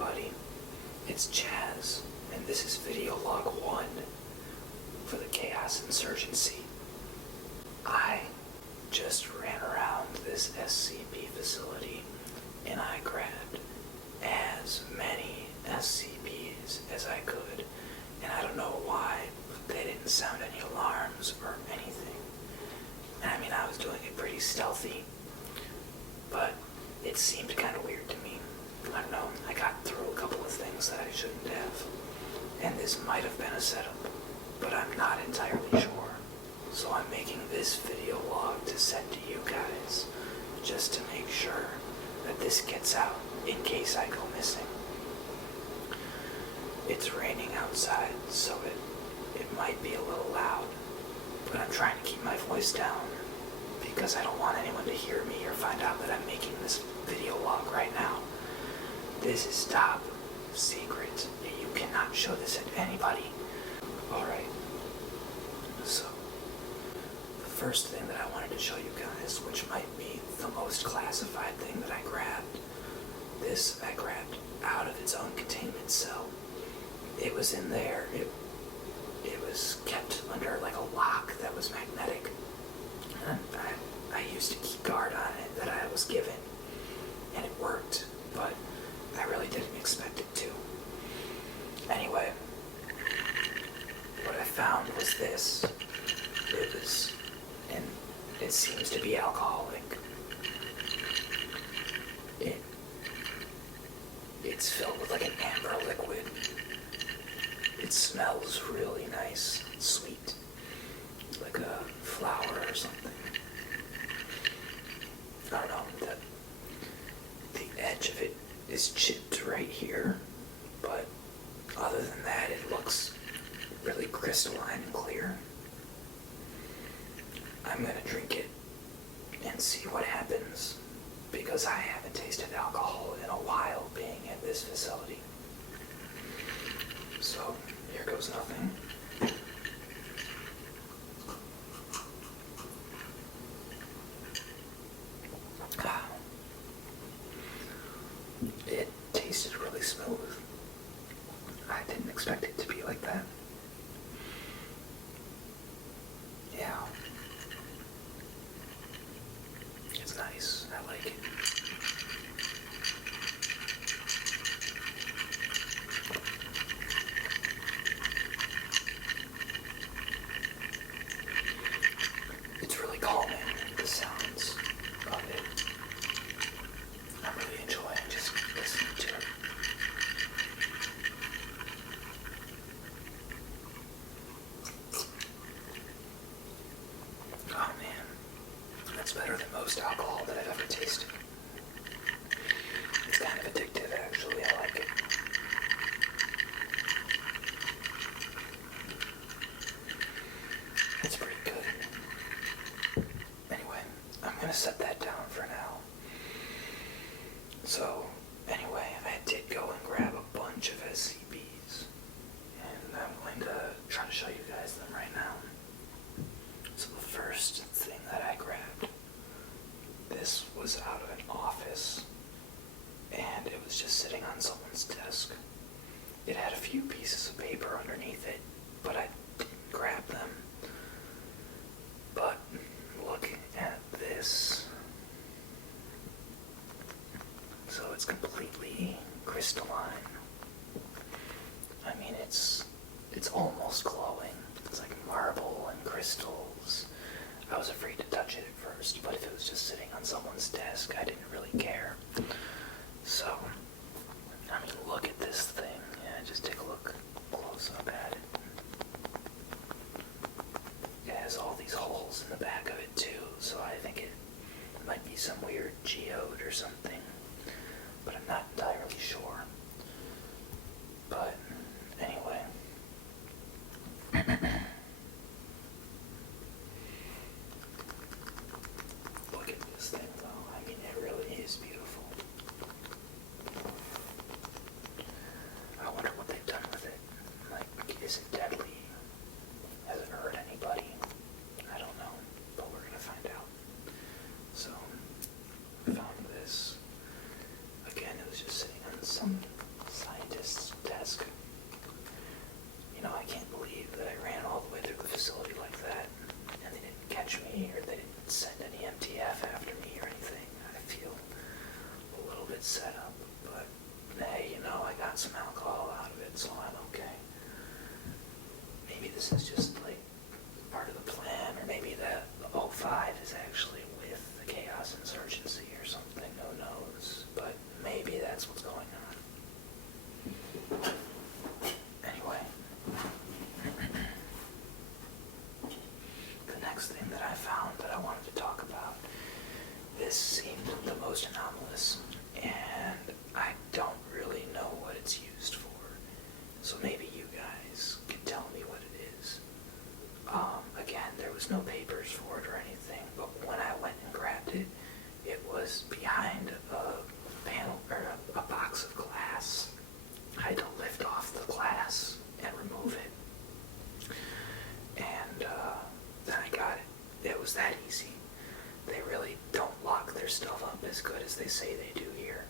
everybody, it's Chaz, and this is video log 1 for the Chaos Insurgency. I just ran around this SCP facility and I grabbed as many SCPs as I could, and I don't know why, but they didn't sound any alarms or anything. I mean, I was doing it pretty stealthy, but it seemed kind of weird to me. I don't know, I got through a couple of things that I shouldn't have, and this might have been a setup, but I'm not entirely sure. So I'm making this video log to send to you guys, just to make sure that this gets out in case I go missing. It's raining outside, so it might be a little loud, but I'm trying to keep my voice down because I don't want anyone to hear me or find out that I'm making this video log right now. This is top secret. You cannot show this at anybody. Alright, so the first thing that I wanted to show you guys, which might be the most classified thing that I grabbed, this I grabbed out of its own containment cell. It was in there. It was kept under like a lock that was magnetic. And I used a key guard on it that I was given, and it worked, but I really didn't expect it to. Anyway, what I found was this. It seems to be alcoholic. It's filled with like an amber liquid. It smells really nice, sweet, like a flower or something. I don't know, the edge of it is chipped right here, but other than that, it looks really crystalline and clear. I'm gonna drink it and see what happens, because I haven't tasted alcohol in a while being at this facility. So, here goes nothing. It tasted really smooth. I didn't expect it to be like that. Yeah. It's nice. I like it. It's really calming, the sounds of it. I'm really enjoying just listening to it. Oh man, that's better than most alcohol that I've ever tasted. It's kind of addictive, actually. I like it. It's pretty good. Anyway, I'm gonna set that down for now. So, anyway, I did go and grab a bunch of SCPs, and I'm going to try to show you guys them right now. So the first thing that I grabbed, this was out of an office, and it was just sitting on someone's desk. It had a few pieces of paper underneath it, but I didn't grab them. But look at this. So it's completely crystalline. I mean, it's almost glowing. It's like marble and crystals. I was afraid to touch it at first, but if it was just sitting on someone's desk, I didn't really care. So, I mean, look at this thing. Yeah, just take a look close up at it. It has all these holes in the back of it too, so I think it might be some weird geode or something, but I'm not entirely sure. But anyway, look at this thing though. I mean, it really is beautiful. I wonder what they've done with it. Like, is it deadly? Has it hurt anybody? I don't know, but we're gonna find out. So, I found this it's set up, but hey, I got some alcohol out of it, so I'm okay. Maybe this is just like part of the plan, or maybe the 05 is actually with the Chaos Insurgency or something, who knows, but maybe that's what's going on. Anyway, the next thing that I found that I wanted to talk about, this seemed the most anomalous, and I don't really know what it's used for, so maybe you guys can tell me what it is. Again, there was no papers for it or anything, but when I went and grabbed it, it was behind a panel, or a box of glass. I had to lift off the glass and remove it. And then I got it. It was that easy. They really don't lock their stuff up as good as they say they do here.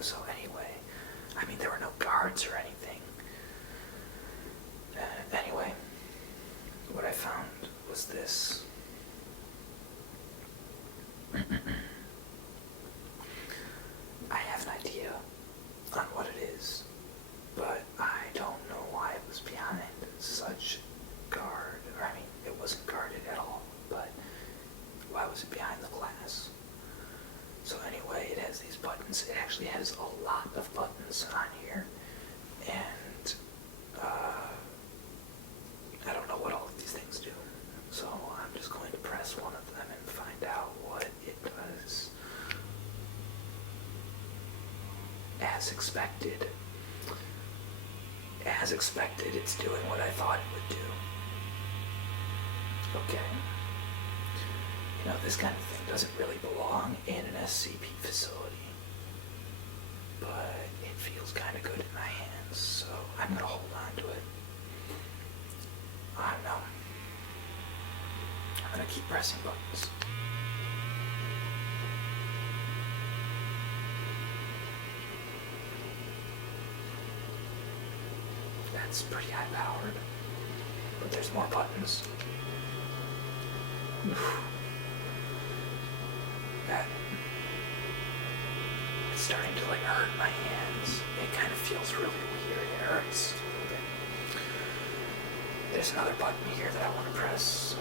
So anyway, I mean, there were no guards or anything. Anyway, what I found was this. I have an idea on what it is, but I don't know why it was behind such guard. Or, I mean, it wasn't guarded at all, but why was it behind the glass? So anyway, it has these buttons. It actually has a lot of buttons on here, and I don't know what all of these things do. So I'm just going to press one of them and find out what it does. As expected. As expected, it's doing what I thought it would do. Okay. This kind of thing doesn't really belong in an SCP facility, but it feels kind of good in my hands, so I'm going to hold on to it. I don't know. I'm going to keep pressing buttons. That's pretty high powered, but there's more buttons. That, it's starting to hurt my hands. It kind of feels really weird. It hurts a little bit. There's another button here that I want to press, so.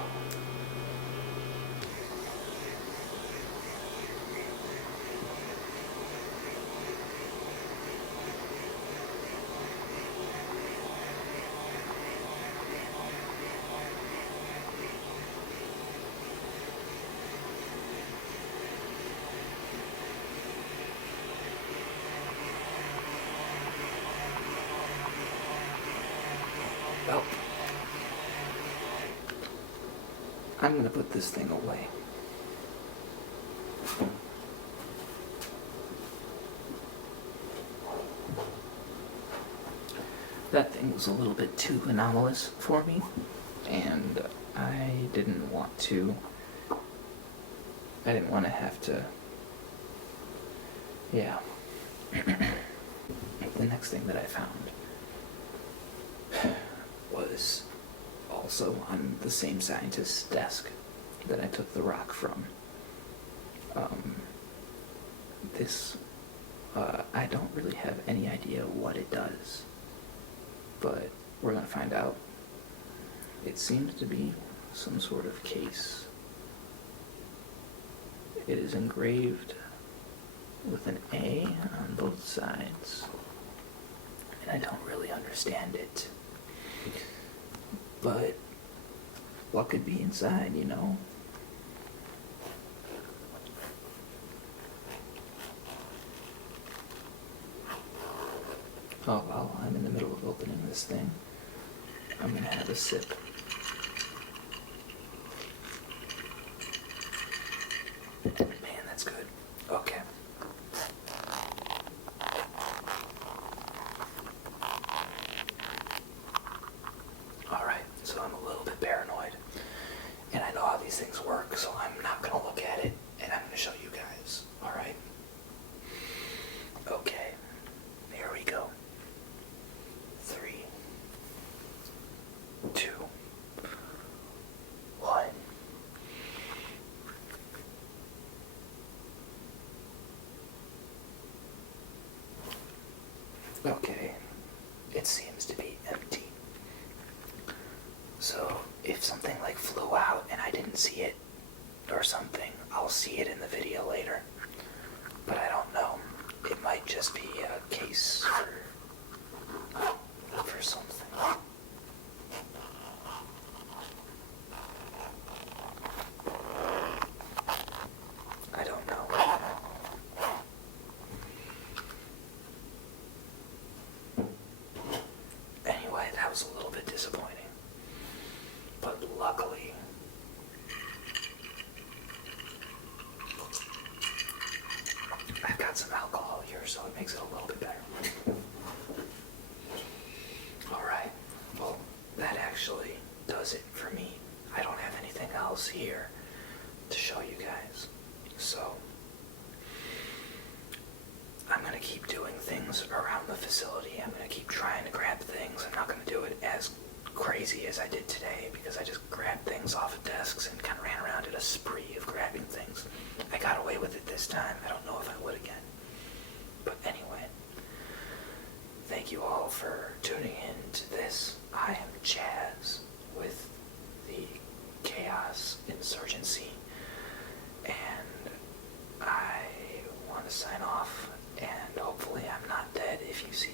Well, I'm going to put this thing away. That thing was a little bit too anomalous for me, and I didn't want to have to, yeah. The next thing that I found was also on the same scientist's desk that I took the rock from. I don't really have any idea what it does, but we're going to find out. It seems to be some sort of case. It is engraved with an A on both sides, and I don't really understand it. But what could be inside, Oh, well, I'm in the middle of opening this thing. I'm gonna have a sip. Man, that's good. Okay. Alright, so I'm a little bit paranoid. And I know how these things work, so I'm not gonna look at it, and I'm gonna show you guys. Alright? Okay. Here we go. 3, 2, Okay, it seems to be empty. So if something like flew out and I didn't see it or something, I'll see it in the video later. But I don't know. It might just be a case for something. I don't know. Anyway, that was a little bit disappointing. But luckily, I've got some alcohol here, so it makes it a little bit better. Alright, well, that actually does it for me. I don't have anything else here to show you guys. So, I'm going to keep doing things around the facility. I'm going to keep trying to grab things. I'm not going to do it as crazy as I did today because I just grabbed things off of desks and kind of ran around at a spree of grabbing things. I got away with it this time. I don't know if I would again. But anyway, thank you all for tuning in to this. I am Chaz with the Chaos Insurgency, and I want to sign off, and hopefully I'm not dead if you see